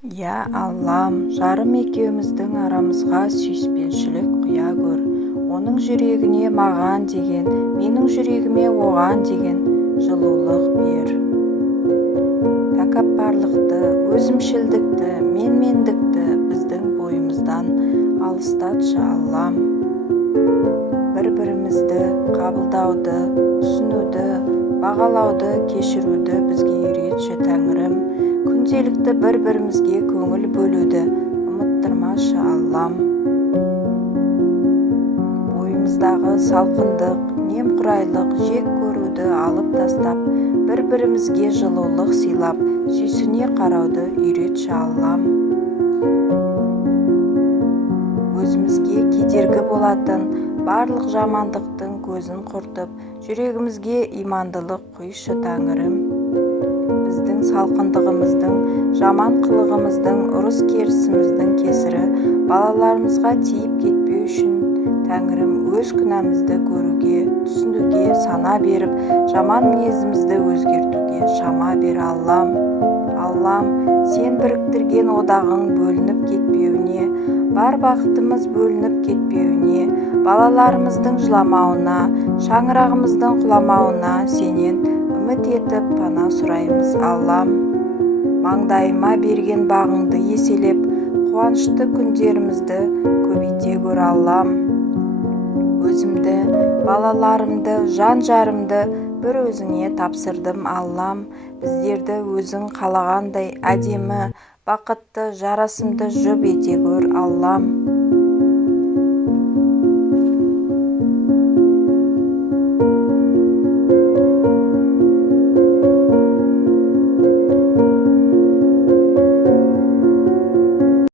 Я Аллам, жарым екеуміздің арамызға сүйіспеншілік құя көр. Оның жүрегіне маған деген, менің жүрегіме оған деген жылулық бер. Тәкаппарлықты, өзімшілдікті, менмендікті біздің бойымыздан алыстатшы Аллам. Бір-бірімізді қабылдауды, түсінуді, бағалауды, кешіруді бізге үйретші Тәңірім. Күнделікті бір-бірімізге көңіл бөлуді ұмыттырмашы Аллам. Бойымыздағы салқындық, немқұрайлық, жек көруді алып тастап, бір-бірімізге жылулық сыйлап, сүйсіне қарауды үйретші Аллам. Өзімізге кедергі болатын барлық жамандықтың көзін құртып, жүрегімізге имандылық құйшы Тәңірім. Біздің салқындығымыздың, жаман қылығымыздың, ұрыс керісіміздің кесірі балаларымызға тиіп кетпеу үшін Тәңірім өз күнәмізді көруге, түсінуге сана беріп, жаман мінезімізді өзгертуге шама бер Аллам. Аллам, сен біріктірген одағың бөлініп кетпеуіне, бар бақытымыз бөлініп кетпеуіне, балаларымыздың жыламауына, шаңырағымыздың құламауына сенен үміт етіп пана сұраймыз Аллам. Маңдайыма берген бағыңды еселеп, қуанышты күндерімізді көбейте көр Аллам. Өзімді, балаларымды, жан-жарымды бір өзіңе тапсырдым Аллам. Біздерді өзің қалағандай әдемі, бақытты, жарасымды жұп ете көр Аллам.